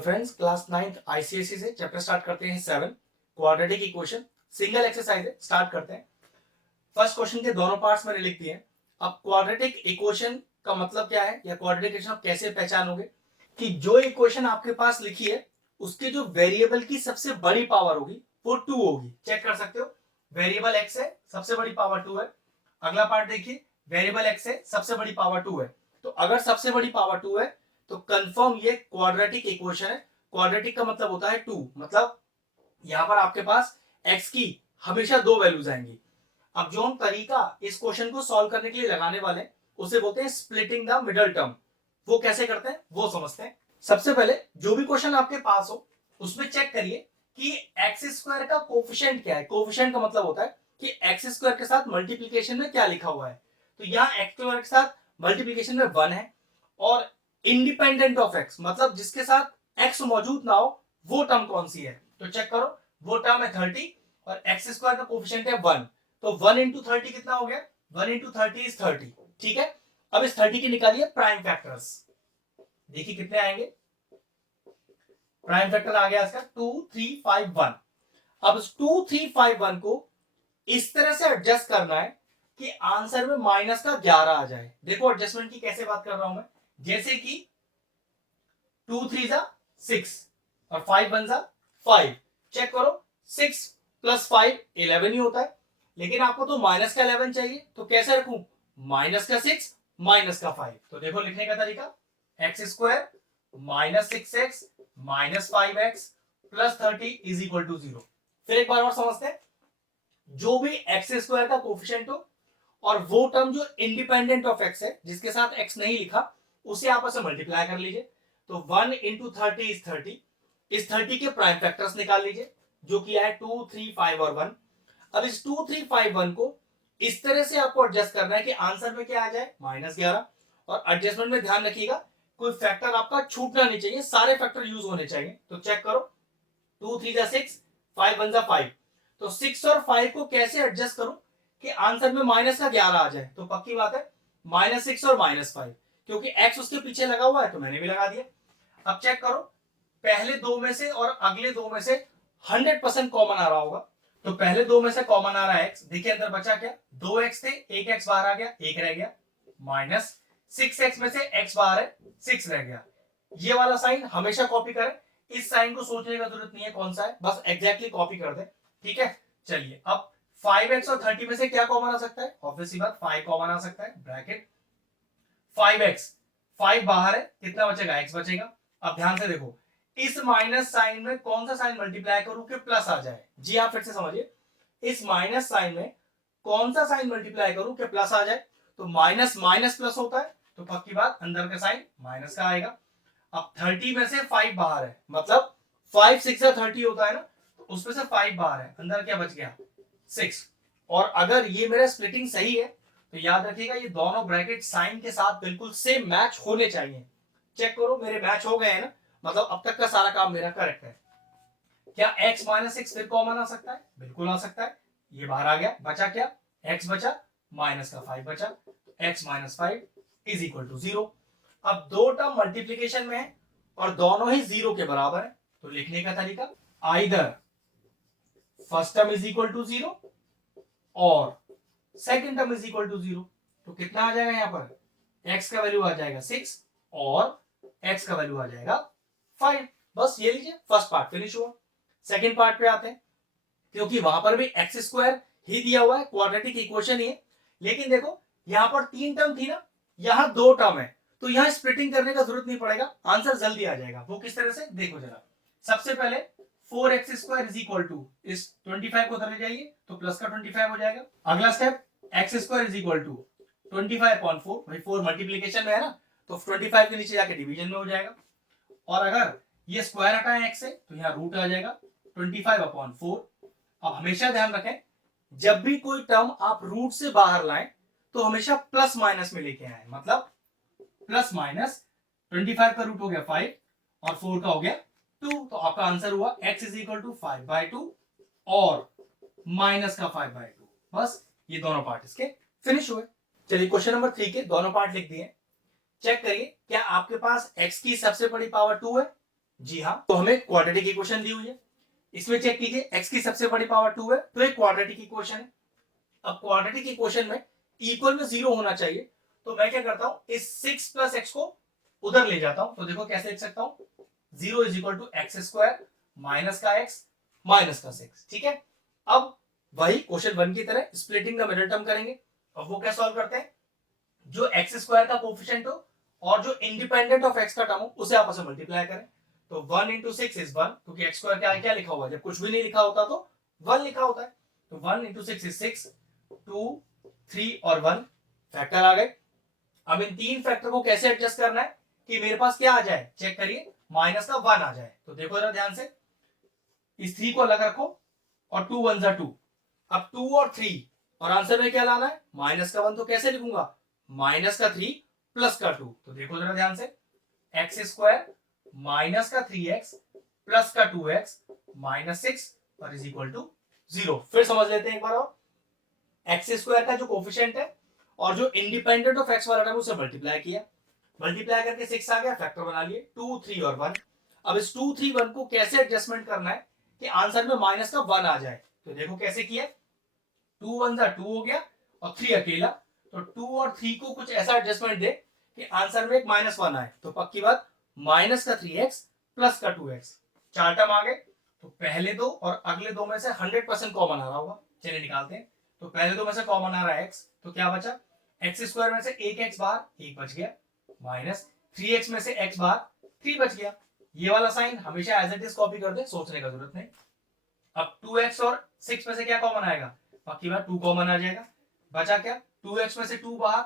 Hello friends, class 9th ICSE से chapter start करते हैं 7 क्वाड्रेटिक इक्वेशन। सिंगल एक्सरसाइज है, स्टार्ट करते हैं। फर्स्ट क्वेश्चन के दोनों पार्ट्स मैंने लिख दिए हैं। अब क्वाड्रेटिक इक्वेशन का मतलब क्या है या क्वाड्रेटिक इक्वेशन आप कैसे पहचानोगे कि जो इक्वेशन आपके पास लिखी है उसके जो वेरिएबल की सबसे बड़ी पावर होगी वो 2 होगी। चेक कर सकते हो, वेरिएबल एक्स है, सबसे बड़ी पावर 2 है। अगला पार्ट देखिए, वेरिएबल एक्स है, सबसे बड़ी पावर 2 है। तो अगर सबसे बड़ी पावर 2 है तो कंफर्म ये क्वाड्रेटिक इक्वेशन है। क्वाड्रेटिक का मतलब होता है 2, मतलब यहां पर आपके पास x की हमेशा 2 वैल्यूज आएंगी। अब जो हम तरीका इस क्वेश्चन को सॉल्व करने के लिए लगाने वाले हैं उसे बोलते हैं स्प्लिटिंग द मिडल टर्म। वो कैसे करते हैं वो समझते हैं। सबसे पहले जो भी क्वेश्चन आपके पास हो उसमें चेक करिए कि एक्स स्क्वायर का कोफिशिएंट क्या है। कोफिशिएंट का मतलब होता है कि एक्स स्क्वायर के साथ मल्टीप्लीकेशन में क्या लिखा हुआ है। तो यहाँ एक्स स्क्वायर के साथ मल्टीप्लीकेशन में 1 है और इंडिपेंडेंट ऑफ एक्स मतलब जिसके साथ एक्स मौजूद ना हो वो टर्म कौन सी है। तो चेक करो, वो टर्म है 30 और एक्स स्क्वायर का कोफिशिएंट है 1। तो 1 इंटू 30 कितना हो गया? 1 इंटू 30 इज 30। ठीक है, अब इस 30 की निकालिए प्राइम फैक्टर्स। देखिए कितने आएंगे। प्राइम फैक्टर आ गया इसका 2 3 5 1। अब इस 2 3 5 1 को इस तरह से एडजस्ट करना है कि आंसर में माइनस का 11 आ जाए। देखो एडजस्टमेंट की कैसे बात कर रहा हूं मैं, जैसे कि 2 3 जा 6 और 5 1 जा 5। चेक करो, 6 प्लस 5 11 ही होता है, लेकिन आपको तो माइनस का 11 चाहिए। तो कैसे रखूं? माइनस का 6 माइनस का 5। तो देखो लिखने का तरीका, x square minus 6x minus 5x plus 30 is equal to 0। फिर एक बार और समझते हैं, जो भी एक्स स्क्वायर का कोफिशिएंट हो और वो टर्म जो इंडिपेंडेंट ऑफ एक्स है जिसके साथ एक्स नहीं लिखा उसे आपस में मल्टीप्लाई कर लीजिए। तो 1 इंटू 30 इज 30। इस 30 के प्राइम फैक्टर्स निकाल लीजिए जो कि है 2 3 5 और 1। अब इस 2 3 5 1 को इस तरह से आपको एडजस्ट करना है कि आंसर में क्या आ जाए -11। और एडजस्टमेंट में ध्यान रखिएगा कोई फैक्टर आपका छूटना नहीं चाहिए, सारे फैक्टर यूज होने चाहिए। तो चेक करो, 2 3 जा 6 5 1 जा 5। तो 6 और 5 को कैसे एडजस्ट करूं कि आंसर में माइनस का 11 आ जाए। तो पक्की बात है -6 और -5, क्योंकि x उसके पीछे लगा हुआ है तो मैंने भी लगा दिया। अब चेक करो, पहले दो में से और अगले दो में से 100% कॉमन आ रहा होगा। तो पहले दो में से कॉमन आ रहा है x। देखिए अंदर बचा क्या? 2x थे, एक x बाहर आ गया, एक रह गया। माइनस 6x में से x बाहर है, 6 रह गया। ये वाला साइन हमेशा कॉपी करें, इस साइन को सोचने का जरूरत नहीं है कौन सा है, बस एग्जैक्टली कॉपी कर दे। ठीक है, चलिए अब 5x और 30 में से क्या कॉमन आ सकता है? ऑब्वियसली बात 5 कॉमन आ सकता है। ब्रैकेट 5x, 5 बाहर है, कितना बचेगा? x बचेगा। अब ध्यान से देखो, इस माइनस साइन में कौन सा साइन मल्टीप्लाई करूं कि प्लस आ जाए? जी हाँ, फिर से समझिए, इस माइनस साइन में कौन सा साइन मल्टीप्लाई करूं कि प्लस आ जाए? तो माइनस माइनस प्लस होता है, तो पक्की बात अंदर का साइन माइनस का आएगा। अब 30 में से 5 बाहर है, मतलब 5 6 30 होता है ना, तो उसमें से 5 बाहर है, अंदर क्या बच गया? 6। और अगर ये मेरा स्प्लिटिंग सही है तो याद रखिएगा ये दोनों ब्रैकेट साइन के साथ बिल्कुल सेम मैच होने चाहिए। चेक करो मेरे मैच हो गए हैं ना, मतलब अब तक का सारा काम मेरा करेक्ट है। क्या x -6 फिर कॉमन आ सकता है? बिल्कुल आ सकता है। ये बाहर आ गया, बचा क्या? x बचा, माइनस का 5 बचा। x -5 is equal to 0। अब दो टर्म मल्टीप्लीकेशन में है और दोनों ही 0 के बराबर है। तो लिखने का तरीका, either first term is equal to 0 और second term is equal to 0। तो कितना आ जाएगा? यहां पर x का वैल्यू आ जाएगा 6 और x का वैल्यू आ जाएगा 5। बस ये लीजिए, फर्स्ट पार्ट फिनिश हुआ। सेकंड पार्ट पे आते हैं, क्योंकि वहां पर भी एक्स स्क्वायर ही दिया हुआ है, क्वाड्रेटिक इक्वेशन ही है। लेकिन देखो यहां पर 3 टर्म थी ना, यहां 2 टर्म है, तो यहां स्प्लिटिंग करने का जरूरत नहीं पड़ेगा, आंसर जल्दी आ जाएगा। वो किस तरह से देखो जरा। सबसे पहले 4x² इज इक्वल टू इस 25 को उधर ले जाइए तो प्लस का 25 हो जाएगा। अगला step x² is equal to 25/4, भाई 4 मल्टीप्लीकेशन में है ना, तो 25 के नीचे जाके डिवीजन में हो जाएगा। और अगर ये स्क्वायर हटाएं x से तो यहाँ रूट आ जाएगा 25/4। अब हमेशा ध्यान रखें, जब भी कोई टर्म आप रूट से बाहर लाएं तो हमेशा प्लस माइनस में लेके आए, मतलब प्लस माइनस 25 का रूट हो गया 5 और 4 का हो गया 2। तो आपका आंसर हुआ x इज इक्वल टू 5/2 और माइनस का 5/2। बस ये दोनों पार्ट इसके फिनिश हुए। चलिए क्वेश्चन नंबर 3 के दोनों पार्ट लिख दिए। चेक करिए, क्या आपके पास x की सबसे बड़ी पावर 2 है? जी हाँ, तो हमें क्वाड्रेटिक इक्वेशन दी हुई है, इसमें चेक कीजिए x की सबसे बड़ी पावर 2 है, तो एक क्वाड्रेटिक इक्वेशन है। अब क्वाड्रेटिक इक्वेशन में इक्वल में 0 होना चाहिए, तो मैं क्या करता हूं, इस 6 प्लस एक्स को उधर ले जाता हूं। तो देखो कैसे लिख सकता हूं, 0 is equal to x square minus का एक्स माइनस का 6। ठीक है, अब वही क्वेश्चन 1 की तरह स्प्लिटिंग द मिडिल टर्म करेंगे। अब वो क्या सॉल्व करते हैं, जो एक्स स्क्वायर का कोफिशिएंट हो और जो इंडिपेंडेंट ऑफ एक्स का टर्म हो उसे आपस में मल्टीप्लाई करें। तो 1 इंटू 6 इज 1, क्योंकि एक्स स्क्वायर क्या क्या लिखा हुआ है, जब कुछ भी नहीं लिखा होता तो 1 लिखा होता है। तो 1 इंटू 6 इज 6, 2 3 और 1 फैक्टर आ गए। अब इन तीन फैक्टर को कैसे एडजस्ट करना है कि मेरे पास क्या आ जाए, चेक करिए, माइनस का 1 आ जाए। तो देखो जरा ध्यान से, इस 3 को अलग रखो और 2 1 जा 2। अब 2 और 3 और आंसर में क्या लाना है, माइनस का 1। तो कैसे लिखूंगा, माइनस का 3 प्लस का 2। तो देखो जरा ध्यान से, एक्स स्क्वायर माइनस का 3x प्लस का 2x माइनस 6 और इज इक्वल टू 0। फिर समझ लेते हैं एक बार और, एक्स स्क्वायर का जो कोफिशिएंट है और जो इंडिपेंडेंट ऑफ एक्स वाला टर्म उसे मल्टीप्लाई किया, मल्टीप्लाई करके 6 आ गया, फैक्टर बना लिए 2 3 और 1। अब इस 2 3 1 को कैसे एडजस्टमेंट करना है कि आंसर में माइनस का 1 आ जाए। तो देखो कैसे किया, 2 1 जा 2 हो गया और 3 अकेला। तो 2 और 3 को कुछ ऐसा एडजस्टमेंट दे कि आंसर में एक माइनस 1 आए। तो पक्की बात, माइनस का 3x प्लस का 2x, चार टर्म आ गए। तो पहले दो और अगले दो में से 100% कॉमन आ रहा होगा, चलिए निकालते हैं। तो पहले दो में से कॉमन आ रहा है x, तो क्या बचा, एक्स स्क्वायर में से एक एक्स बाहर, एक बच गया, माइनस 3x में से x बाहर 3 बच गया। ये वाला साइन हमेशा एज इट इज कॉपी कर दे, सोचने का जरूरत नहीं। अब 2x और 6 में से क्या कॉमन आएगा, पक्की बात 2 कॉमन आ जाएगा, बचा क्या, 2x में से 2 बाहर,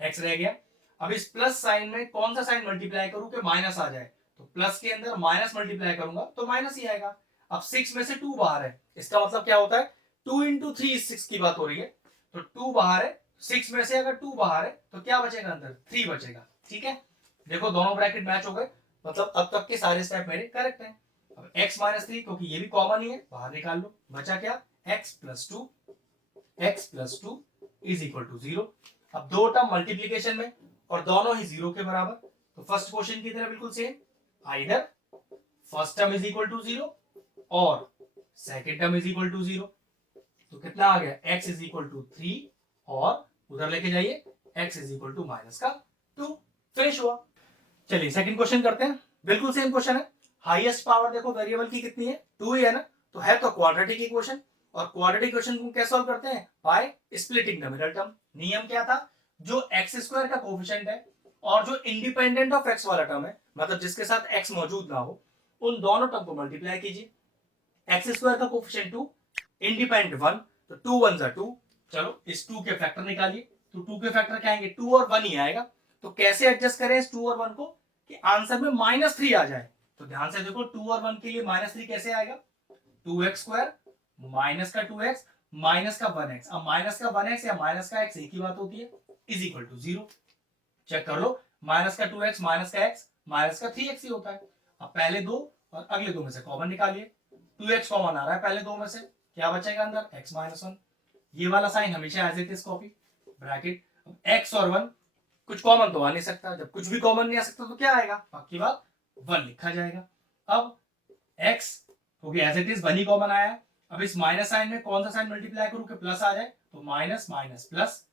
x रह गया। अब इस प्लस साइन में कौन सा साइन मल्टीप्लाई करूं कि माइनस आ जाए, तो प्लस के अंदर माइनस मल्टीप्लाई करूंगा तो माइनस ही आएगा। अब 6 में से 2 बाहर है, इसका मतलब क्या होता है, 2 इंटू 3 इज 6 की बात हो रही है। तो 2 बाहर है, 6 में से अगर 2 बाहर है तो क्या बचेगा अंदर, 3 बचेगा। ठीक है, देखो दोनों ब्रैकेट मैच हो गए, मतलब अब तक के सारे स्टेप मेरे करेक्ट हैं। अब x माइनस 3, क्योंकि ये भी कॉमन ही है, बाहर निकाल लो, बचा क्या, x plus 2 is equal to 0। अब दो टर्म मल्टीप्लीकेशन में और दोनों ही 0 के बराबर, तो फर्स्ट क्वेश्चन की तरह बिल्कुल same, either first term is equal to 0 और second term is equal to 0। तो कितना आ गया, x इज इक्वल टू 3 और उधर लेके जाइए x is equal to minus का 2। फिनिश हुआ। चलिए सेकंड क्वेश्चन करते हैं, बिल्कुल सेम क्वेश्चन है। हाईएस्ट पावर देखो वेरिएबल की कितनी है, 2 ही है ना, तो है तो क्वाड्रेटिक इक्वेशन। और क्वाड्रेटिक इक्वेशन को कैसे सॉल्व करते हैं, by splitting the middle term. नियम क्या था, जो एक्स स्क्वायर का कोफिशिएंट है और जो इंडिपेंडेंट ऑफ एक्स वाला टर्म है, मतलब जिसके साथ एक्स मौजूद ना हो, उन दोनों टर्म को मल्टीप्लाई कीजिए। एक्स स्क्वायर का कोफिशिएंट 2, इंडिपेंडेंट 1, तो 2 1 जा 2। चलो इस 2 के फैक्टर निकालिए, तो 2 के फैक्टर क्या आएंगे, 2 और 1 ही आएगा। तो कैसे एडजस्ट करें इस 2 और 1 को कि आंसर में -3 आ जाए। तो ध्यान से देखो, 2 और 1 के लिए -3 कैसे आएगा, 2x स्क्वायर माइनस का 2x माइनस का 1x। अब माइनस का 1x या माइनस का x एक ही बात होती है, इज इक्वल टू 0। चेक कर लो, माइनस का 2x माइनस का x माइनस का 3x ही होता है। अब पहले दो और अगले दो में से कॉमन निकालिए, 2x कॉमन आ रहा है पहले दो में से, क्या बचेगा अंदर, x माइनस 1। ये वाला साइन हमेशा as it is copy, bracket. x और 1 कुछ कॉमन तो आ नहीं सकता, जब कुछ भी कॉमन नहीं आ सकता तो क्या आएगा, पक्की बात 1 लिखा जाएगा। अब x क्योंकि एज इट इज 1 ही कॉमन आया है, अब इस माइनस साइन में कौन सा साइन मल्टीप्लाई करूं कि प्लस आ जाए, तो माइनस माइनस प्लस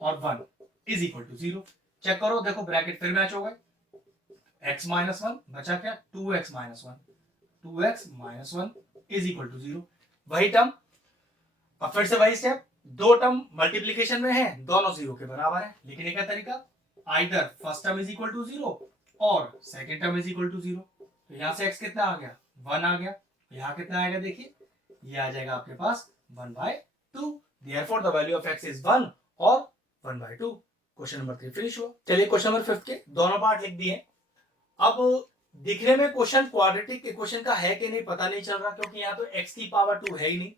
और 1 इज इक्वल टू 0। चेक करो, देखो ब्रैकेट फिर मैच हो गए, x माइनस 1 बचा क्या, 2x minus 1, 2x minus 1 is equal to 0। वही टर्म, अब फिर से वही स्टेप, दो टर्म मल्टीप्लीकेशन में है, दोनों 0 के बराबर है। लिखने का तरीका, either first term is equal to 0 और second term is equal to 0। तो यहां से x कितना आ गया, 1 आ गया, यहां कितना आएगा देखिए, ये आ जाएगा आपके पास 1/2। Therefore the value of x is 1 और 1/2। क्वेश्चन नंबर 3 फिनिश हुआ। चलिए क्वेश्चन नंबर 5 के दोनों पार्ट लिख दिए। अब दिखने में क्वेश्चन क्वाड्रेटिक इक्वेशन का है कि नहीं पता नहीं चल रहा, क्योंकि यहाँ तो x की पावर 2 है ही नहीं।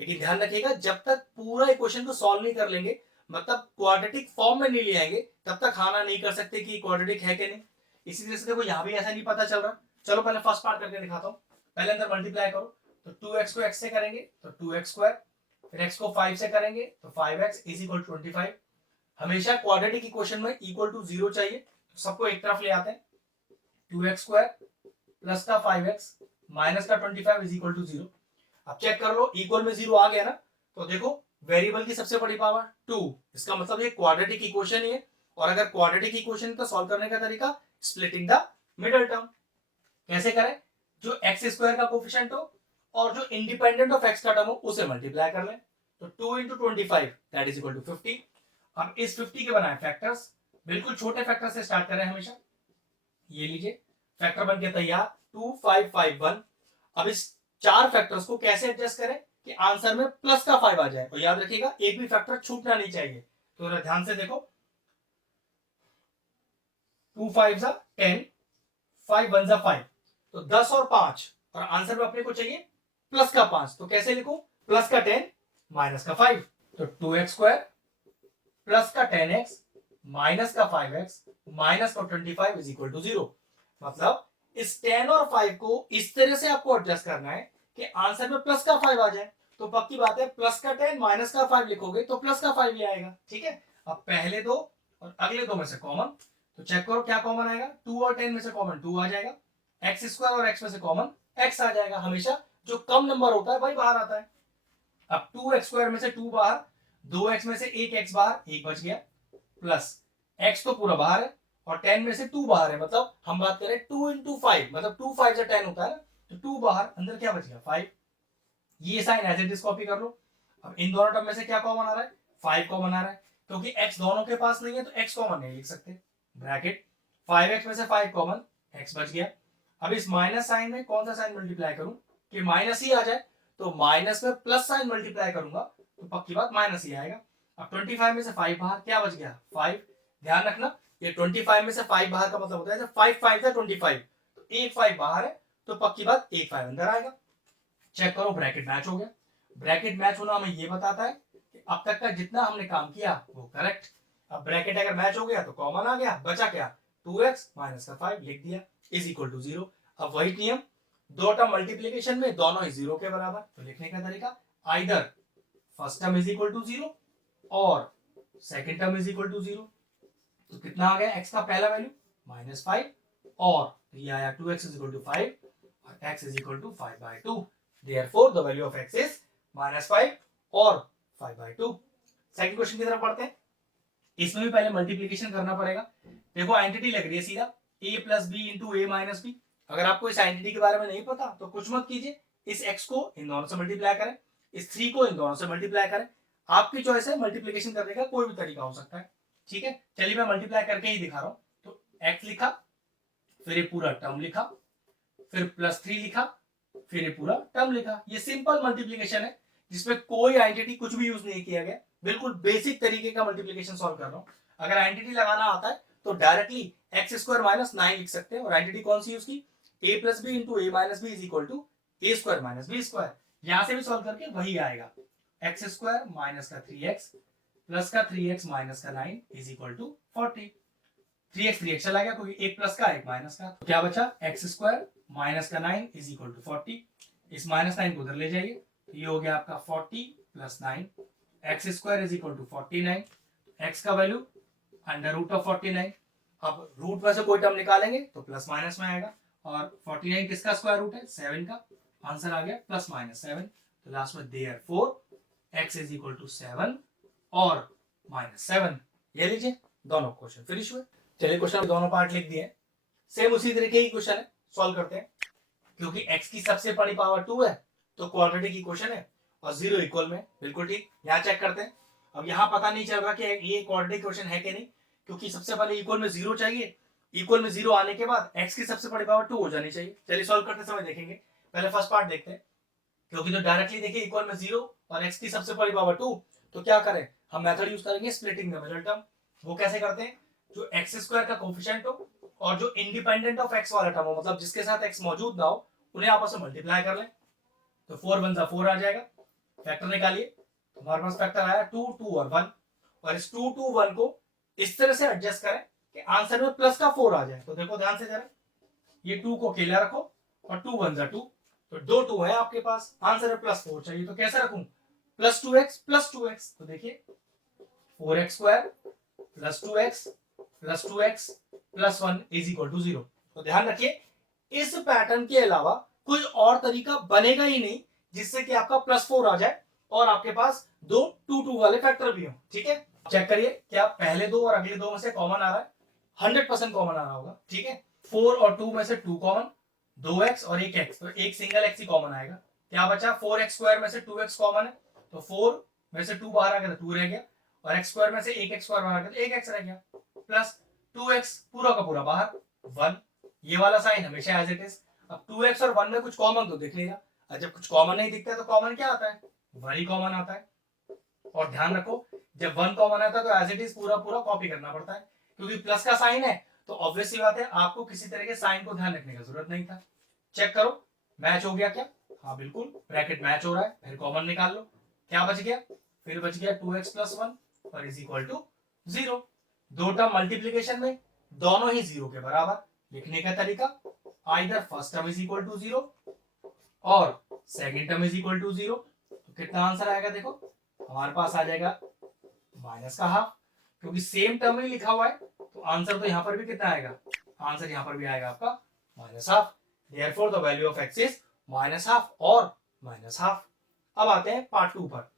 लेकिन ध्यान रखिएगा, जब तक पूरा इक्वेशन को सॉल्व नहीं कर लेंगे, मतलब क्वाड्रेटिक फॉर्म में नहीं ले आएंगे, तब तक खाना नहीं कर सकते कि क्वाड्रेटिक है कि नहीं। इसी तरह से देखो यहाँ भी ऐसा नहीं पता चल रहा। चलो पहले फर्स्ट पार्ट करके दिखाता हूँ। पहले अंदर मल्टीप्लाई करो, तो 2x को x से करेंगे तो 2x स्क्वायर, फिर x को 5 से करेंगे तो 5x इज इक्वल टू 25। हमेशा क्वाड्रेटिक इक्वेशन में इक्वल टू 0 चाहिए, तो सबको एक तरफ ले आते हैं। 2x स्क्वायर प्लस का 5x माइनस का 25 इज इक्वल टू 0। अब चेक कर लो, इक्वल में 0 आ गया ना, तो देखो वेरिएबल की सबसे बड़ी पावर 2, इसका मतलब ये क्वाड्रेटिक इक्वेशन ही है। और अगर क्वाड्रेटिक इक्वेशन को सॉल्व करने का तरीका स्प्लिटिंग द मिडल टर्म। कैसे करें? जो एक्स स्क्वायर का कोफिशिएंट हो और जो इंडिपेंडेंट ऑफ एक्स का टर्म हो उसे मल्टीप्लाई कर लें। तो 2 into 25 that is equal to 50। अब इस 50 के बनाए फैक्टर्स, बिल्कुल छोटे फैक्टर से स्टार्ट करें हमेशा। ये लीजिए फैक्टर बन के तैयार 2 5 5 1। अब इस चार फैक्टर्स को कैसे एडजस्ट करें कि आंसर में प्लस का 5 आ जाए। और याद रखिएगा एक भी फैक्टर छूटना नहीं चाहिए। तो ध्यान से देखो, 2 5 जा 10, 5 1 जा 5, तो 10 और 5, और आंसर में अपने को चाहिए प्लस का 5। तो कैसे लिखूं? प्लस का 10 माइनस का 5, तो 2x स्क्वायर प्लस का 10x माइनस का 5x माइनस का 25 इज इक्वल टू 0। मतलब इस 10 और 5 को इस तरह से आपको एडजस्ट करना है कि आंसर में प्लस का 5 आ जाए। तो पक्की बात है प्लस का 10 माइनस का 5 लिखोगे तो प्लस का 5 ही आएगा। ठीक है, अब पहले दो और अगले दो में से कॉमन, तो चेक करो क्या कॉमन आएगा। 2 और 10 में से कॉमन 2 आ जाएगा, एक्स स्क्वायर और एक्स में से कॉमन एक्स आ जाएगा। हमेशा जो कम नंबर होता है वही बाहर आता है। अब 2x स्क्वायर में से 2 बाहर, 2x में से एक x बाहर, एक बच गया, प्लस x तो पूरा बाहर है और 10 में से 2 बाहर है। मतलब हम बात करें 2 इंटू 5, मतलब 2 5 से 10 होता है ना, तो 2 बाहर, अंदर क्या बच गया 5। ये sign as it is copy कर लो। अब इन दोनों टर्म में से क्या कॉमन आ रहा है? 5 कॉमन आ रहा है, क्योंकि x दोनों के पास नहीं है तो x कॉमन नहीं लिख सकते। ब्रैकेट 5x में से 5 कॉमन, x बच गया। अब इस माइनस साइन में कौन सा साइन मल्टीप्लाई करूं कि माइनस ही आ जाए? तो माइनस में प्लस साइन मल्टीप्लाई करूंगा तो पक्की बात माइनस ही आएगा। अब 25 में से 5 बाहर, क्या बच गया 5। ध्यान रखना ये 25 में से 5 बाहर का मतलब होता है 5 5 था 25, तो एक 5 बाहर है तो पक्की बात एक 5 अंदर आएगा। चेक करो ब्रैकेट मैच हो गया। ब्रैकेट मैच होना हमें ये बताता है कि अब तक का जितना हमने काम किया वो करेक्ट। अब ब्रैकेट अगर मैच हो गया तो कॉमन आ गया, बचा क्या 2x माइनस का 5 लिख दिया इज इक्वल टू 0। अब वही नियम, दो टर्म मल्टीप्लीकेशन में दोनों ही 0 के बराबर, तो लिखने का तरीका either first term is equal to 0 और second term is equal to 0। तो कितना आ गया x का पहला वैल्यू -5 और ये आया 2x इज इक्वल टू 5 और x is equal to 5/2। Therefore the value of x is -5 और 5/2। सेकंड क्वेश्चन की तरफ बढ़ते हैं। इसमें भी पहले मल्टीप्लीकेशन करना पड़ेगा। देखो आइडेंटिटी लग रही है सीधा a plus b into a minus b. अगर आपको इस आइडेंटिटी के बारे में नहीं पता तो कुछ मत कीजिए, इस x को इन दोनों से मल्टीप्लाई करें, इस 3 को इन दोनों से मल्टीप्लाई करें। आपकी चॉइस है, मल्टीप्लीकेशन करने का कोई भी तरीका हो सकता है। ठीक है, चलिए मैं मल्टीप्लाई करके ही दिखा रहा हूं। तो x लिखा, फिर ये पूरा टर्म लिखा, फिर +3 लिखा, फिर ये पूरा टर्म लिखा। ये सिंपल मल्टीप्लीकेशन है जिसमें कोई आइडेंटिटी कुछ भी यूज नहीं किया गया। बिल्कुल बेसिक तरीके का मल्टीप्लीकेशन सॉल्व कर रहा हूं। अगर आइडेंटिटी लगाना आता है तो डायरेक्टली एक्स स्क्वायर माइनस 9 लिख सकते हैं। और आइडेंटिटी कौन सी उसकी? a plus b into a minus b is equal to a square minus b square. यहां से भी सॉल्व करके वही आएगा, एक्स स्क्वायर माइनस का 3x प्लस का 3x माइनस का 9 इज इक्वल टू 40। 3x चला गया क्योंकि एक प्लस का एक माइनस का, तो क्या बचा एक्स स्क्वायर माइनस का 9 इज इक्वल टू 40। इस -9 को उधर ले जाइए, तो ये हो गया आपका 40 plus 9, x square is equal to 49। X का वैल्यू अंडर रूट ऑफ 49। अब रूट में से कोई टर्म निकालेंगे तो प्लस माइनस में आएगा, और 49 किसका स्क्वायर रूट है? 7 का। आंसर आ गया +-7। तो लास्ट में therefore x is equal to 7 और -7। ये लीजिए दोनों क्वेश्चन फिनिश हुए। चलिए क्वेश्चन दोनों पार्ट लिख दिए, सेम उसी तरीके की क्वेश्चन है, सॉल्व करते हैं। क्योंकि x की सबसे बड़ी पावर 2 है तो क्वाड्रेटिक इक्वेशन है और 0 इक्वल में, बिल्कुल ठीक। यहाँ चेक करते हैं। अब यहाँ पता नहीं चल रहा कि ये क्वाड्रेटिक इक्वेशन है कि नहीं, क्योंकि सबसे पहले इक्वल में 0 चाहिए। इक्वल में 0 आने के बाद x की सबसे बड़ी पावर 2 हो जानी चाहिए। चलिए सॉल्व करते समय देखेंगे। पहले फर्स्ट पार्ट देखते हैं, क्योंकि तो डायरेक्टली देखिए इक्वल में 0 और x की सबसे बड़ी पावर 2, तो क्या करें हम मेथड यूज करेंगे स्प्लिटिंग द मिडल टर्म। वो कैसे करते हैं? जो एक्स स्क्वायर का कोफिशिएंट हो और जो इंडिपेंडेंट ऑफ एक्स वाला टर्म हो, मतलब जिसके साथ एक्स मौजूद ना हो, उन्हें आपस में मल्टीप्लाई कर लें। तो 4 1 जा 4 आ जाएगा। फैक्टर निकालिए, हमारे पास फैक्टर आया 2 2 और 1, और इस 2 2 1 को इस तरह से एडजस्ट करें कि आंसर में प्लस का 4 आ जाए। तो देखो ध्यान से जरा, ये 2 को अकेला रखो और 2 1 जा 2, तो दो 2 है आपके पास, आंसर में +4 चाहिए। तो कैसे रखूं? +2x तो देखिए 4x square +2x +2x +1 is equal to 0। तो ध्यान रखिए इस पैटर्न के अलावा कोई और तरीका बनेगा ही नहीं जिससे कि आपका +4 आ जाए और आपके पास दो 2 वाले फैक्टर भी हो। ठीक है, चेक करिए क्या पहले दो और अगले दो में से कॉमन आ रहा है? 100% कॉमन आ रहा होगा। ठीक है, 4 और 2 में से 2 कॉमन, 2x और 1x, तो एक सिंगल x ही कॉमन आएगा। क्या बचा? 4x² में से 2x कॉमन है, तो 4 में से 2 बाहर आ गया तो 2 रह गया, और x² में से 1x² बाहर आ गया तो 1x रह गया, प्लस 2x पूरा का पूरा बाहर 1। ये वाला साइन हमेशा एज इट इज। अब 2x और 1 में कुछ कॉमन तो दिख नहीं रहा, और जब कुछ कॉमन नहीं दिखता है तो कॉमन क्या आता है? 1 ही कॉमन आता है। और ध्यान रखो जब 1 कॉमन आता है तो एज इट इज पूरा पूरा कॉपी करना पड़ता है, क्योंकि प्लस का साइन है तो ऑब्वियसली बात है आपको किसी तरह के साइन को ध्यान रखने की जरूरत नहीं था। चेक करो मैच हो गया क्या? हाँ बिल्कुल, ब्रैकेट मैच हो रहा है, फिर कॉमन निकाल लो, क्या बच गया? फिर बच गया 2x + 1 और इज इक्वल टू 0। दो टर्म मल्टीप्लीकेशन में दोनों ही 0 के बराबर। लिखने का तरीका, either first term is equal to 0 और second term is equal to 0। तो कितना आंसर आएगा? देखो हमारे पास आ जाएगा माइनस का हाफ, क्योंकि सेम टर्म ही लिखा हुआ है तो आंसर तो यहां पर भी कितना आएगा? आंसर यहां पर भी आएगा आपका -½ therefore the value of x is -½ और -½ अब आते हैं पार्ट 2 पर।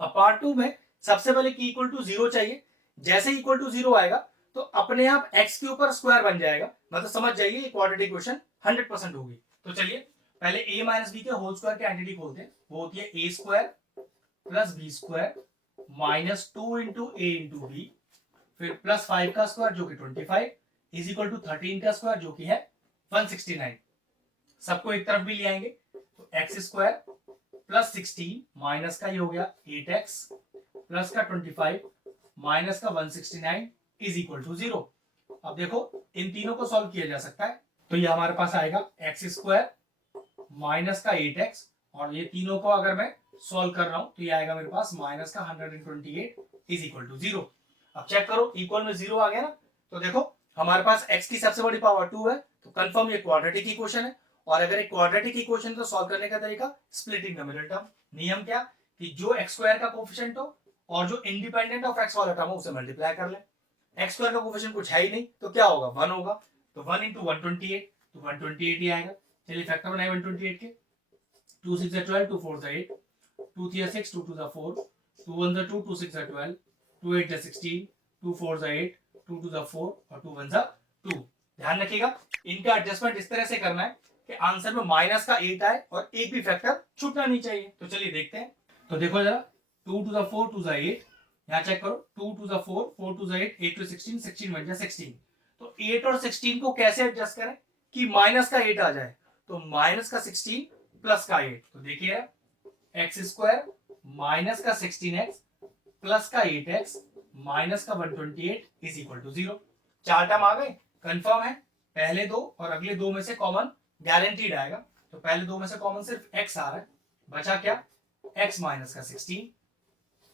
अब पार्ट 2 में सबसे पहले की इक्वल टू 0 चाहिए। जैसे इक्वल टू 0 आएगा तो अपने आप x के ऊपर स्क्वायर बन जाएगा, मतलब समझ जाइए ये क्वाड्रेटिक इक्वेशन 100% होगी। तो चलिए पहले a - b के होल स्क्वायर की आइडेंटिटी खोलते हैं। वो होती है a² + b² -2 × a × b, फिर +5 का स्क्वायर जो कि 25 इज इक्वल टू 13 का स्क्वायर जो कि है 169। सबको एक तरफ भी ले आएंगे तो x² + 16 माइनस का ये हो गया 8x प्लस का 25 माइनस का 169 इज इक्वल टू 0। अब देखो इन तीनों को सॉल्व किया जा सकता है, तो ये हमारे पास आएगा x² माइनस का 8x, और ये तीनों को अगर मैं सॉल्व कर रहा हूं तो ये आएगा मेरे पास माइनस का 128 इज इक्वल टू 0। अब चेक करो इक्वल में 0 आ गया ना, तो देखो हमारे पास x की सबसे बड़ी पावर 2 है, तो कंफर्म ये क्वाड्रेटिक इक्वेशन है। और अगर एक क्वाड्रेटिक इक्वेशन तो सॉल्व करने का तरीका स्प्लिटिंग द मिडिल टर्म। नियम क्या? कि जो x² का कोफिशिएंट हो और जो इंडिपेंडेंट ऑफ x वाला टर्म हो उसे मल्टीप्लाई कर ले। x² का कोफिशिएंट कुछ है ही नहीं तो क्या होगा? 1 होगा, तो 1 × 128 तो 128 ही आएगा। चलिए फैक्टर बनाए 128 के। 2 6 12, 2 4 8, 2 3 6, 2 2 4, 2 1 2, 2 6 12, 2 8 16, 2 4 8, 2 2 4 और 2 1 2। ध्यान रखिएगा इनका एडजस्टमेंट इस तरह से करना है कि आंसर में माइनस का 8 आए और एक भी फैक्टर छूटना नहीं चाहिए। तो चलिए देखते हैं। तो देखो जरा 2 2 4, 2 8, यहाँ चेक करो 2 2 4, 4 2 8, 8 2 16, 16 बन जाए 16। तो 8 और 16 को कैसे एडजस्ट करें कि माइनस का 8 आ जाए? तो माइनस का 16 प्लस का 8, तो देखिए x² माइनस का 16x प्लस का 8x माइनस का 128 इज इक्वल टू 0। चार टर्म आ गए, कंफर्म है। पहले दो और अगले दो में से कॉमन गारंटीड आएगा, तो पहले दो में से कॉमन सिर्फ x आ रहा है, बचा क्या? x माइनस का 16,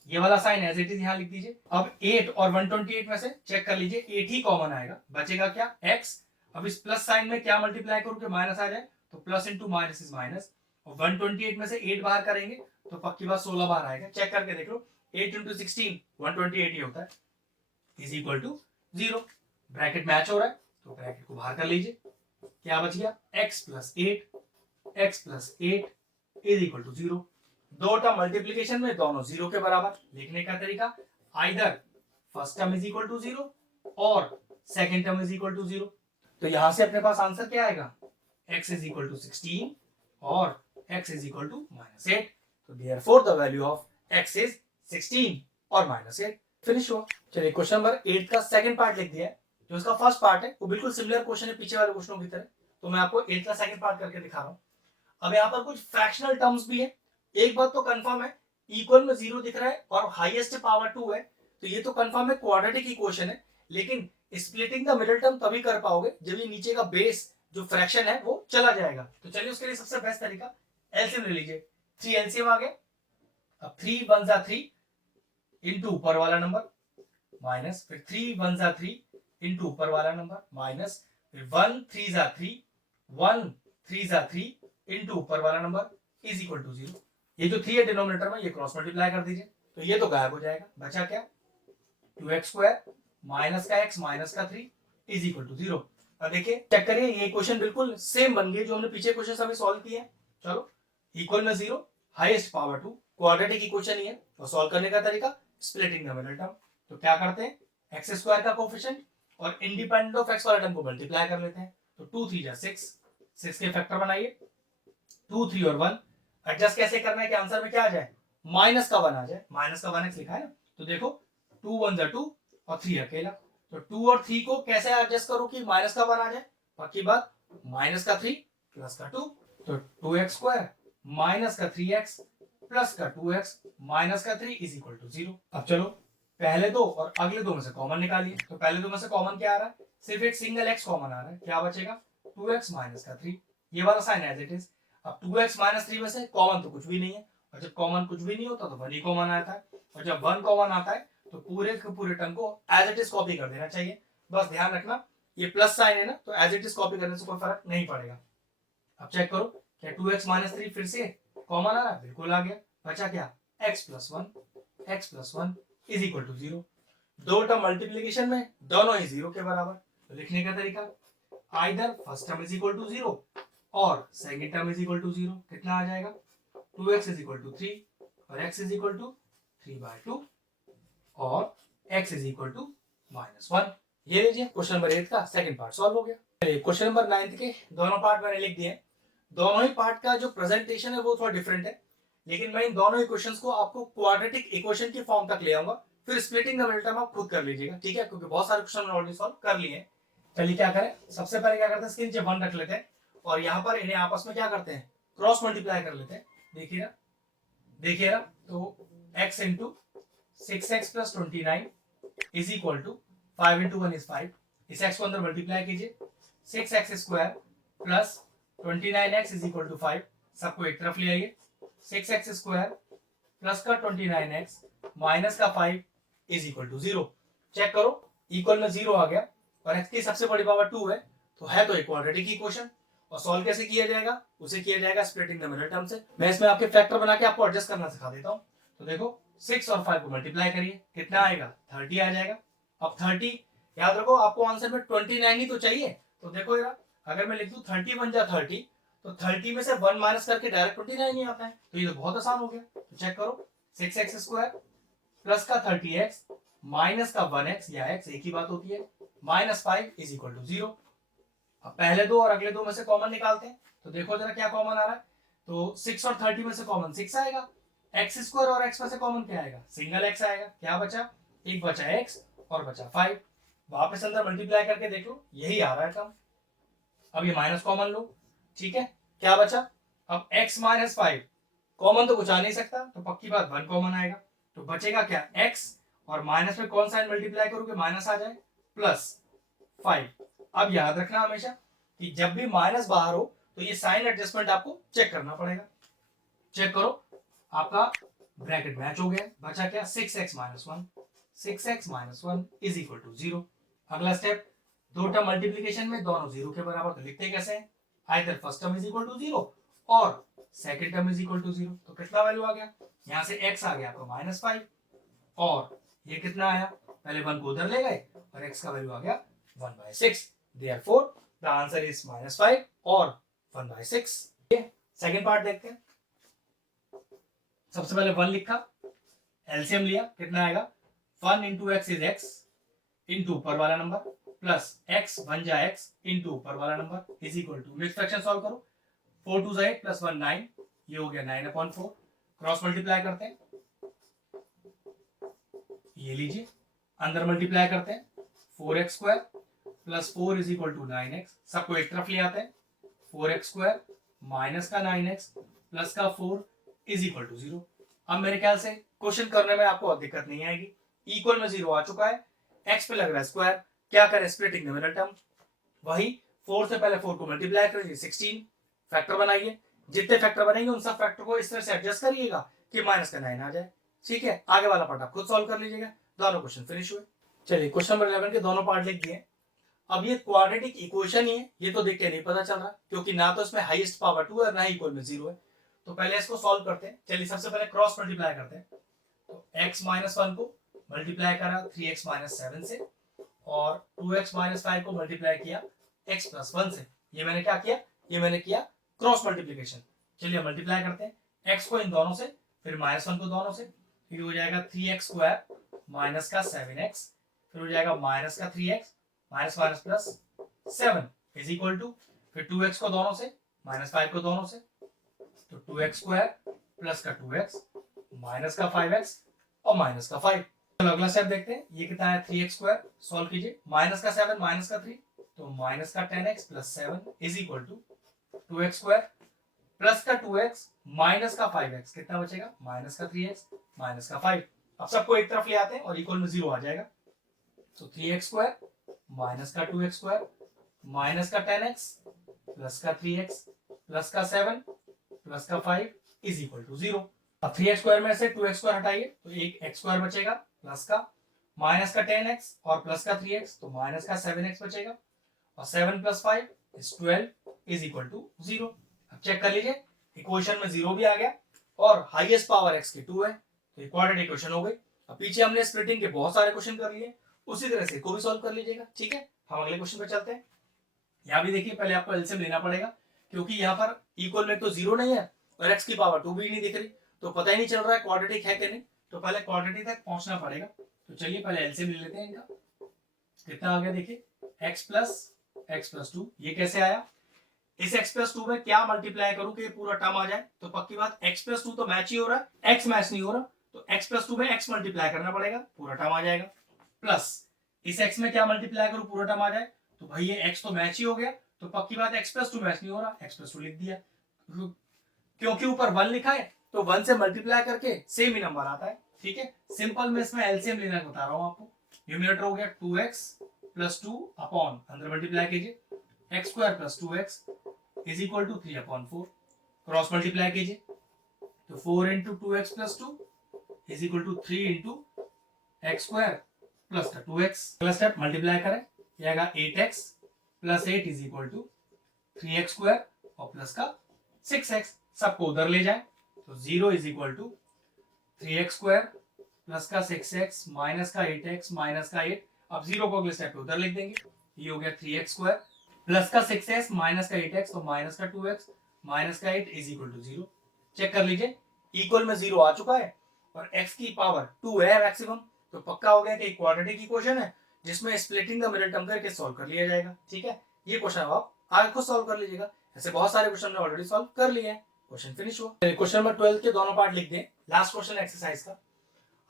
ये वाला साइन एज इट इज यहां लिख दीजिए। अब 8 और 128 में से चेक कर लीजिए 8 ही कॉमन आएगा, बचेगा क्या? x। अब इस प्लस साइन में क्या मल्टीप्लाई करूं कि माइनस आ जाए? तो plus into minus is minus, और 128 में से 8 बाहर करेंगे तो पक्की बात 16 बाहर आएगा। चेक करके देख लो 8 × 16 128 ही होता है, is equal to 0। Bracket match हो रहा है तो ब्रैकेट को बाहर कर लीजिए, क्या बच गया? x + 8 is equal to 0। दो टर्म मल्टीप्लीकेशन में दोनों 0 के बराबर। लिखने का तरीका, either first term is equal to 0 और second term is equal to 0। तो यहां से अपने पास आंसर क्या आएगा? x इज इक्वल टू 16 और x इज इक्वल टू -8। तो therefore the value of x is 16 और -8। फिनिश हुआ। चलिए क्वेश्चन नंबर 8 का सेकंड पार्ट लिख दिया है। जो इसका फर्स्ट पार्ट है वो बिल्कुल सिमिलर क्वेश्चन है पीछे वाले क्वेश्चनों की तरह, तो मैं आपको 8 का सेकंड पार्ट करके दिखा रहा हूं। अब यहाँ पर कुछ फ्रैक्शनल टर्म्स भी है। एक बात तो कंफर्म है, इक्वल में 0 दिख रहा है और हाईएस्ट पावर 2 है, तो ये तो कंफर्म है क्वाड्रेटिक इक्वेशन है। लेकिन स्प्लिटिंग द मिडिल टर्म तभी कर पाओगे जब ये नीचे का बेस जो फ्रैक्शन है वो चला जाएगा। तो चलिए उसके लिए सबसे बेस्ट तरीका एलसीएम ले लीजिए। 3 एलसीएम आ गया। अब 3 1 जा 3 इंटू ऊपर वाला नंबर माइनस, फिर 3 1 जा 3 इंटू ऊपर वाला नंबर माइनस, फिर 1 3 जा 3, 1 3 जा 3 इंटू ऊपर वाला नंबर इज इक्वल टू 0। ये जो 3 है डिनोमिनेटर में, ये क्रॉस मल्टीप्लाई कर दीजिए तो ये तो गायब हो जाएगा। बचा क्या? 2x² माइनस का x माइनस का 3 इज इक्वल टू 0। अब देखिए चेक करिए, ये इक्वेशन बिल्कुल सेम बन गई जो हमने पीछे क्वेश्चन अभी सॉल्व किए हैं। चलो, इक्वल में 0, हाईएस्ट पावर 2, क्वाड्रेटिक इक्वेशन ही है और सॉल्व करने का तरीका स्प्लिटिंग द मिडिल टर्म। तो क्या करते हैं, एक्स स्क्वायर का कोफिशिएंट और इंडिपेंडेंट ऑफ एक्स वाला टर्म को मल्टीप्लाई कर लेते हैं। तो 2 3 जा 6, 6 के फैक्टर बनाइए, 2 3 और 1। एडजस्ट कैसे करना है कि आंसर में क्या आ जाए, माइनस का 1 आ जाए। माइनस का 1x लिखा है ना, तो देखो 2 1 जा 2 और 3 अकेला। तो 2 और 3 को कैसे एडजस्ट करो कि माइनस का 1 आ जाए, पक्की बात, माइनस का 3 प्लस का 2, तो 2x स्क्वायर माइनस का 3x प्लस का 2x माइनस का 3 इज इक्वल टू 0। अब चलो पहले दो और अगले दो में से कॉमन निकालिए। तो पहले दो में से कॉमन क्या आ रहा है, सिर्फ एक सिंगल x कॉमन आ रहा है, क्या बचेगा 2x माइनस का 3, ये वाला साइन एज इट इज। अब 2x माइनस 3 में से कॉमन तो कुछ भी नहीं है, और जब कॉमन कुछ भी नहीं होता तो 1 ही कॉमन आता है, और जब 1 कॉमन आता है तो पूरे के पूरे टर्म को एज इट इज कॉपी कर देना चाहिए। बस ध्यान रखना ये प्लस साइन है ना, तो एज इट इज कॉपी करने से कोई फर्क नहीं पड़ेगा। अब चेक करो क्या 2x माइनस 3 फिर से कॉमन आ रहा है, बिल्कुल आ गया। बचा क्या, x plus 1 is equal to 0। दो टर्म मल्टीप्लीकेशन में दोनों ही 0 के बराबर। तो लिखने का तरीका, either first term is equal to 0 और second term is equal to 0। कितना आ जाएगा, 2x इज इक्वल टू 3 और x इज इक्वल टू 3/2 और x इज इक्वल टू -1। ये लीजिए क्वेश्चन नंबर 8 का सेकंड पार्ट सॉल्व हो गया। क्वेश्चन नंबर 9 के दोनों पार्ट मैंने लिख दिए। दोनों ही पार्ट का जो प्रेजेंटेशन है वो थोड़ा डिफरेंट है, लेकिन मैं इन दोनों इक्वेशंस को आपको क्वाड्रेटिक इक्वेशन की फॉर्म तक ले आऊंगा, फिर स्प्लिटिंग द मिडिल टर्म आप खुद कर लीजिएगा, ठीक है, क्योंकि बहुत सारे क्वेश्चन मैंने ऑलरेडी सॉल्व कर लिए हैं। चलिए क्या करें, सबसे पहले क्या करते हैं, इसके नीचे 1 रख लेते हैं और यहाँ पर इन्हें आपस में क्या करते हैं, क्रॉस मल्टीप्लाई कर लेते हैं। देखिए ना, तो x into 6x plus 29 is equal to 5 into 1 is 5। इस x को अंदर मल्टीप्लाई कीजिए, 6x square plus 29x is equal to 5, सबको एक तरफ ले आइए, 6x स्क्वायर प्लस का 29x माइनस का 5 इज इक्वल टू 0। चेक करो, इक्वल में 0 आ गया और x की सबसे बड़ी पावर 2 है, तो एक क्वाड्रेटिक इक्वेशन। और सॉल्व कैसे किया जाएगा, उसे किया जाएगा स्प्लिटिंग द मिडिल टर्म से। मैं इसमें आपके फैक्टर बना के आपको एडजस्ट करना सिखा देता हूं। तो देखो 6 और 5 को मल्टीप्लाई करिए, कितना आएगा, 30 आ जाएगा। अब 30 याद रखो, आपको आंसर में 29 ही तो चाहिए। तो देखो यार, अगर मैं लिख दूं 30 बन जा 30, तो 30 में से 1 माइनस करके डायरेक्ट 29 ही आता है, तो ये तो बहुत आसान हो गया। तो चेक करो, 6x स्क्वायर प्लस का 30x माइनस का 1x, या x एक ही बात होती है, माइनस 5 इज इक्वल टू 0। अब पहले दो और अगले दो में से कॉमन निकालते हैं। तो देखो जरा क्या कॉमन आ रहा है, तो 6 और 30 में से कॉमन 6 आएगा, x स्क्वायर और x में से कॉमन क्या आएगा, सिंगल x आएगा। क्या बचा, एक बचा x और बचा 5। वापस अंदर मल्टीप्लाई करके देख लो, यही आ रहा है टर्म। अब ये माइनस कॉमन लो, ठीक है, क्या बचा, अब x माइनस 5 कॉमन तो कुछ आ नहीं सकता, तो पक्की बात 1 कॉमन आएगा। तो बचेगा क्या, x और माइनस में कौन साइन मल्टीप्लाई करोगे, माइनस आ जाए, प्लस 5। अब याद रखना हमेशा कि जब भी माइनस बाहर हो तो ये साइन एडजस्टमेंट आपको चेक करना पड़ेगा। चेक करो, आपका ब्रैकेट मैच हो गया, बचा क्या, 6x minus 1, 6x minus 1 is equal to 0। अगला स्टेप, दो टर्म मल्टीप्लीकेशन में दोनों 0 के बराबर, तो लिखते कैसे हैं, either first term is equal to 0 और second term is equal to 0। तो कितना वैल्यू आ गया, यहाँ से x आ गया आपका -5 और ये कितना आया, पहले 1 को उधर ले गए और x का वैल्यू आ गया 1/6। Therefore, the answer is -5 और 1/6। सेकेंड पार्ट देखते हैं। सबसे पहले 1 लिखा, एलसीएम लिया, कितना आएगा, 1 into x is x into ऊपर वाला नंबर प्लस x बन जाए x इंटू ऊपर वाला number is equal to, mix fraction solve करो, 4 2 8 प्लस 1 9, ये हो गया 9/4। क्रॉस मल्टीप्लाई करते हैं, ये लीजिए, अंदर मल्टीप्लाई करते हैं, 4x square plus 4 is equal to 9x, सबको एक तरफ ले आते हैं, 4x स्क्वायर माइनस का 9x प्लस का 4 इज इक्वल टू 0। अब मेरे ख्याल से क्वेश्चन करने में आपको दिक्कत नहीं आएगी, इक्वल में 0 आ चुका है, x पे लग रहा है स्क्वायर, क्या करें, स्प्लिटिंग द मिडिल टर्म। वही 4 से पहले 4 को मल्टीप्लाई करिए, 16 फैक्टर बनाइए, जितने फैक्टर बनेंगे उन सब फैक्टर को इस तरह से एडजस्ट करिएगा कि माइनस का 9 आ जाए, ठीक है। आगे वाला पार्ट आप खुद सॉल्व कर लीजिएगा। दोनों क्वेश्चन फिनिश हुए। चलिए क्वेश्चन नंबर 11 के दोनों पार्ट लिख दिए। अब ये क्वाड्रेटिक इक्वेशन ही है, ये तो देख के नहीं पता चल रहा क्योंकि ना तो इसमें हाईएस्ट पावर 2 है ना ही इक्वल में 0 है। तो पहले इसको सॉल्व करते हैं। चलिए सबसे पहले क्रॉस मल्टीप्लाई करते हैं। तो x माइनस 1 को मल्टीप्लाई करा 3x माइनस 7 से और 2x माइनस 5 को मल्टीप्लाई किया x प्लस 1 से। ये मैंने क्या किया, ये मैंने किया क्रॉस मल्टीप्लीकेशन। चलिए मल्टीप्लाई करते हैं x को इन दोनों से, फिर -1 को दोनों से, फिर हो जाएगा 3x स्क्वायर माइनस का 7x, फिर हो जाएगा माइनस का 3x minus minus plus 7 is equal to, फिर 2x को दोनों से, -5 को दोनों से, तो 2x स्क्वायर प्लस का 2x माइनस का 5x और माइनस का 5। चलो अगला स्टेप देखते हैं, ये कितना है 3x स्क्वायर, सॉल्व कीजिए, माइनस का 7 माइनस का 3, तो माइनस का 10x plus 7 is equal to 2x square plus का 2x माइनस का 5x, कितना बचेगा माइनस का 3x माइनस का 5। अब सबको एक तरफ ले आते हैं और इक्वल में 0 आ जाएगा, तो 3x स्क्वायर माइनस का 2x स्क्वायर माइनस का 10x प्लस का 3x प्लस का 7 प्लस का 5 इज इक्वल टू 0। अब 3x स्क्वायर में से 2x स्क्वायर हटाइए तो एक x स्क्वायर बचेगा प्लस का माइनस का 10x और प्लस का 3x, तो माइनस का 7x बचेगा और 7 plus 5 is 12 is equal to 0। अब चेक कर लीजिए, इक्वेशन में 0 भी आ गया और हाईएस्ट पावर x की 2 है, तो क्वाड्रेटिक इक्वेशन हो गई। अब पीछे हमने स्प्लिटिंग के बहुत सारे क्वेश्चन कर लिए, उसी तरह से इसको भी सॉल्व कर लीजिएगा। ठीक है, हम अगले क्वेश्चन पे चलते हैं। यहाँ भी देखिए, पहले आपको एलसीएम लेना पड़ेगा, क्योंकि यहाँ पर इक्वल में तो 0 नहीं है और x की पावर 2 भी नहीं दिख रही, तो पता ही नहीं चल रहा है क्वाड्रेटिक है कि नहीं, तो पहले क्वाड्रेटिक तक पहुंचना पड़ेगा। तो चलिए पहले एलसीएम ले लेते हैं इनका। कितना आ गया देखिए, x प्लस 2, ये कैसे आया, इस x प्लस 2 में क्या मल्टीप्लाई करूं कि पूरा टर्म आ जाए, तो पक्की बात x प्लस 2 तो मैच ही हो रहा है, x मैच नहीं हो रहा, तो x प्लस 2 में x मल्टीप्लाई करना पड़ेगा, पूरा टर्म आ जाएगा, प्लस इस x में क्या मल्टीप्लाई करूं पूरा टर्म आ जाए, तो भाई ये x तो मैच ही हो गया, तो पक्की बात x प्लस 2 मैच नहीं हो रहा, x प्लस 2 लिख दिया, क्योंकि ऊपर 1 लिखा है तो 1 से मल्टीप्लाई करके सेम ही नंबर आता है। ठीक है, सिंपल में इसमें एलसीएम लेना बता रहा हूं आपको। न्यूमरेटर हो गया 2x प्लस 2 अपॉन, अंदर मल्टीप्लाई कीजिए x square plus 2x is equal to 3/4, cross multiply कीजिए तो 4 into 2x plus 2 is equal to 3 into x square plus का 2x। अगला स्टेप मल्टीप्लाई करें, ये आएगा 8x plus 8 is equal to 3x square और प्लस का 6x, सबको उधर ले जाए तो 0 is equal to 3x square plus का 6x माइनस का 8x माइनस का 8। अब 0 को अगले स्टेप पे उधर लिख देंगे, ये हो गया 3x स्क्वायर प्लस का 6x माइनस का 8x, तो माइनस का 2x माइनस का 8 इज इक्वल टू 0। चेक कर लीजिए, इक्वल में 0 आ चुका है और x की पावर 2 है मैक्सिमम, तो पक्का हो गया कि क्वाड्रेटिक इक्वेशन है जिसमें स्प्लिटिंग द मिडिल टर्म करके सॉल्व कर लिया जाएगा। ठीक है, ये क्वेश्चन आप आगे खुद सॉल्व कर लीजिएगा, ऐसे बहुत सारे क्वेश्चन हमने ऑलरेडी सॉल्व कर लिए हैं। क्वेश्चन फिनिश हुआ। क्वेश्चन नंबर 12 के दोनों पार्ट लिख दें, लास्ट क्वेश्चन एक्सरसाइज का।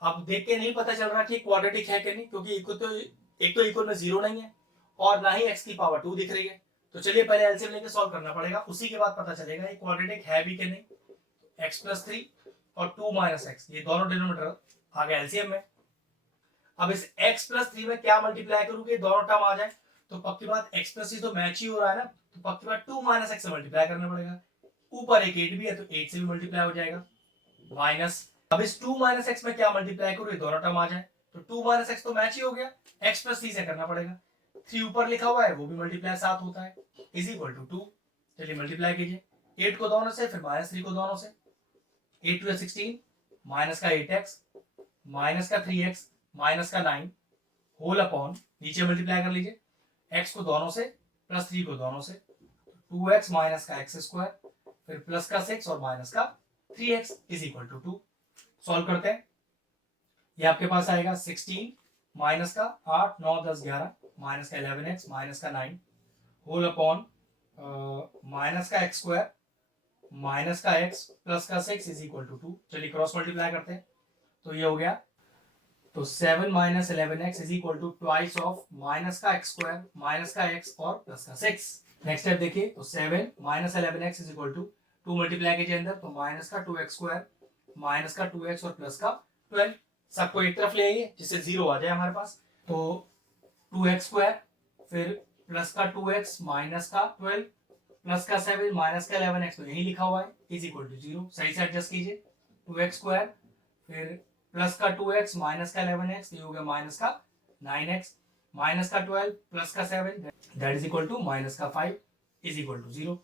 अब देख के नहीं पता चल रहा कि क्वाड्रेटिक है कि नहीं, क्योंकि एक तो इक्वल में 0 नहीं है और ना ही x की पावर 2 दिख रही है, तो चलिए पहले एलसीएम लेके सॉल्व करना पड़ेगा, उसी के बाद पता चलेगा ये क्वाड्रेटिक है भी कि नहीं। x प्लस 3 और 2 माइनस एक्स, ये दोनों डिनोमिनेटर आ गया एलसीएम में। अब इस x प्लस 3 में क्या मल्टीप्लाई करूं कि दोनों टर्म आ जाए, तो पक्की बात x प्लस 3 तो मैच ही हो रहा है ना, तो पक्की बात 2 माइनस एक्स से मल्टीप्लाई करना पड़ेगा, ऊपर एक 8 भी है तो 8 से भी मल्टीप्लाई हो जाएगा, माइनस अब इस 2 माइनस एक्स में क्या मल्टीप्लाई करूं, ये दोनों टर्म आ जाए, तो 2 माइनस एक्स तो मैच ही हो गया, x प्लस 3 से करना पड़ेगा, 3 ऊपर लिखा हुआ है वो भी मल्टीप्लाई साथ होता है, इज इक्वल टू 2। चलिए मल्टीप्लाई कीजिए, 8 को दोनों से फिर माइनस 3 को दोनों से, 8 टू 16 माइनस का 8x माइनस का 3x माइनस का 9 होल अपॉन, नीचे मल्टीप्लाई कर लीजिए, x को दोनों से प्लस 3 को दोनों से, 2x माइनस का x स्क्वायर फिर प्लस का 6 और माइनस का 3x is equal to 2। Solve करते हैं, ये आपके पास आएगा 16 माइनस का 8 9 10 11 माइनस का 11x माइनस का 9 होल अपॉन माइनस का x स्क्वायर माइनस का x प्लस का 6 इज इक्वल टू 2। चलिए क्रॉस मल्टीप्लाई करते हैं, तो ये हो गया, तो 7 minus 11x is equal to twice of minus का x स्क्वायर माइनस का x और प्लस का 6। नेक्स्ट स्टेप देखिए, तो 7 minus 11x is equal to 2 multiply कीजिए अंदर, तो माइनस का 2x स्क्वायर माइनस का 2x और प्लस का 12, सबको एक तरफ ले आइए जिससे 0 आ जाए हमारे पास, तो 2x स्क्वायर फिर प्लस का 2x माइनस का 12 प्लस का 7 माइनस का 11x, तो यही लिखा हुआ है इज इक्वल टू 0, सही से एडजस्ट कीजिए, 2x स्क्वायर फिर प्लस का 2x माइनस का 11x, ये हो गया माइनस का 9x माइनस का 12 प्लस का 7 that is equal to minus का 5 इज इक्वल टू 0।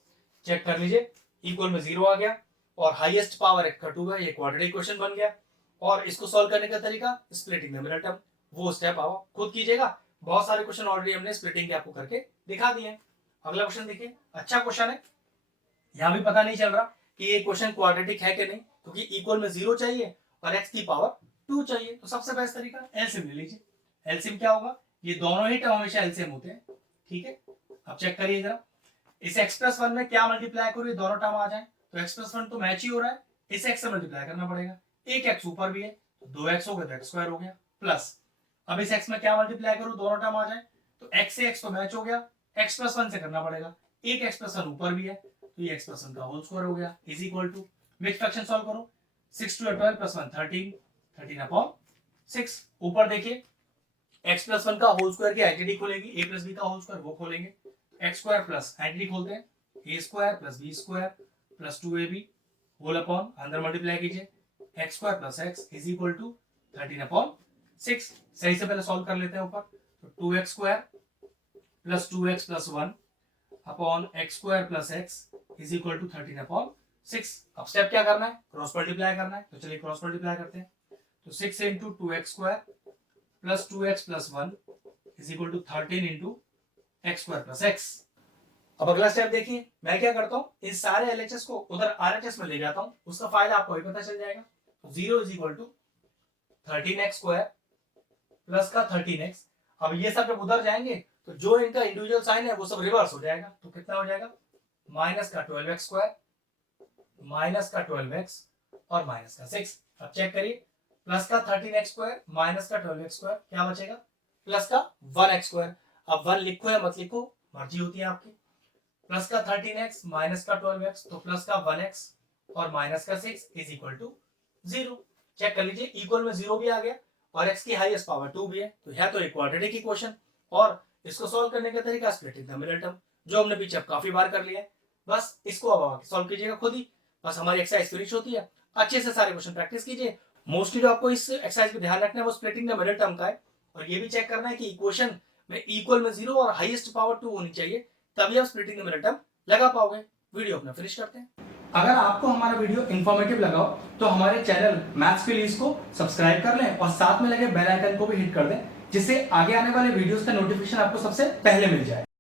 चेक कर लीजिए, इक्वल में 0 आ गया और हाईएस्ट पावर x का 2 है, ये क्वाड्रेटिक क्वेश्चन बन गया। और इसको सॉल्व करने का तरीका स्प्लिटिंग द मिडिल टर्म, वो स्टेप आप खुद कीजिएगा, बहुत सारे क्वेश्चन ऑलरेडी हमने स्प्लिटिंग के आपको करके दिखा दिए हैं। अगला क्वेश्चन देखिए, अच्छा क्वेश्चन है, यहां भी पता नहीं चल रहा कि ये क्वेश्चन क्वाड्रेटिक है कि नहीं, क्योंकि इक्वल में 0 चाहिए और x की पावर 2 चाहिए। तो सबसे बेस्ट तरीका एलसीएम ले लीजिए। एलसीएम क्या होगा, ये दोनों ही टर्म हमेशा एलसीएम होते हैं, ठीक है। अब चेक करिए जरा, इस x प्लस 1 में क्या मल्टीप्लाई करो, ये दोनों टर्म आ जाए, तो x प्लस 1 तो मैच ही हो रहा है, इस x से मल्टीप्लाई करना पड़ेगा, एक x ऊपर भी है तो 2x हो गया, तो x स्क्वायर हो गया, प्लस अब इस x में क्या मल्टीप्लाई करो, दोनों टर्म आ जाए, तो x से x तो मैच हो गया, x प्लस 1 से करना पड़ेगा, एक x प्लस 1 ऊपर भी है तो ये x प्लस 1 का होल स्क्वायर हो गया, is equal to mix fraction solve करो, 6 2 12 प्लस 1 13, 13 अपॉन 6, ऊपर देखिए x प्लस 1 का होल स्क्वायर की आइडेंटिटी खोलेगी, a प्लस b का होल स्क्वायर वो खोलेंगे, x स्क्वायर प्लस आइडेंटिटी खोलते हैं, a square plus b square plus 2ab whole upon अंदर मल्टीप्लाई कीजिए, x square plus x is equal to 13 upon 6। सही से पहले सॉल्व कर लेते हैं ऊपर, तो 2x square plus 2x plus 1 upon x square plus x is equal to 13 upon 6। अब स्टेप क्या करना है, क्रॉस मल्टीप्लाई करना है, तो चलिए क्रॉस मल्टीप्लाई करते हैं, तो 6 into 2x square plus 2x plus 1 is equal to 13 into x square plus x। अब अगला स्टेप देखिए, मैं क्या करता हूँ, इन सारे एलएचएस को उधर आरएचएस में ले जाता हूँ, उसका फायदा आपको भी पता चल जाएगा। 0 is equal to 13x square plus का 13x, अब ये सब जब उधर जाएंगे तो जो इनका इंडिविजुअल साइन है वो सब रिवर्स हो जाएगा, तो कितना हो जाएगा, माइनस का 12x स्क्वायर माइनस का 12x और माइनस का 6। अब चेक करिए, प्लस का 13x स्क्वायर माइनस का 12x स्क्वायर क्या बचेगा, प्लस का 1x स्क्वायर। अब 1 लिखो या मत लिखो मर्जी होती है आपकी, प्लस का 13x माइनस का 12x, तो प्लस का 1x और माइनस का 6 इज इक्वल टू 0। चेक कर लीजिए, इक्वल में 0 भी आ गया और x की हाईएस्ट पावर 2 भी है, तो यह तो एक क्वाड्रेटिक इक्वेशन, और इसको सॉल्व करने का तरीका स्प्लिटिंग द मिडिल टर्म, जो हमने पीछे काफी बार कर लिया है। बस इसको अब सॉल्व कीजिएगा खुद ही, बस हमारी एक्सरसाइज फिनिश होती है। अच्छे से सारे क्वेश्चन प्रैक्टिस कीजिए। मोस्टली जो आपको इस एक्सरसाइज पे ध्यान रखना है वो स्प्लिटिंग द मिडिल टर्म का है, और ये भी चेक करना है कि इक्वेशन में इक्वल में 0 और हाईएस्ट पावर 2 होनी चाहिए, तभी आप स्प्लिटिंग द मिडिल टर्म लगा पाओगे। वीडियो अपना फिनिश करते हैं। अगर आपको हमारा वीडियो इंफॉर्मेटिव लगा हो तो हमारे चैनल मैथ्स प्लीज को सब्सक्राइब कर लें और साथ में लगे बेल आइकन को भी हिट कर दें, जिससे आगे आने वाले वीडियोस का नोटिफिकेशन आपको सबसे पहले मिल जाए।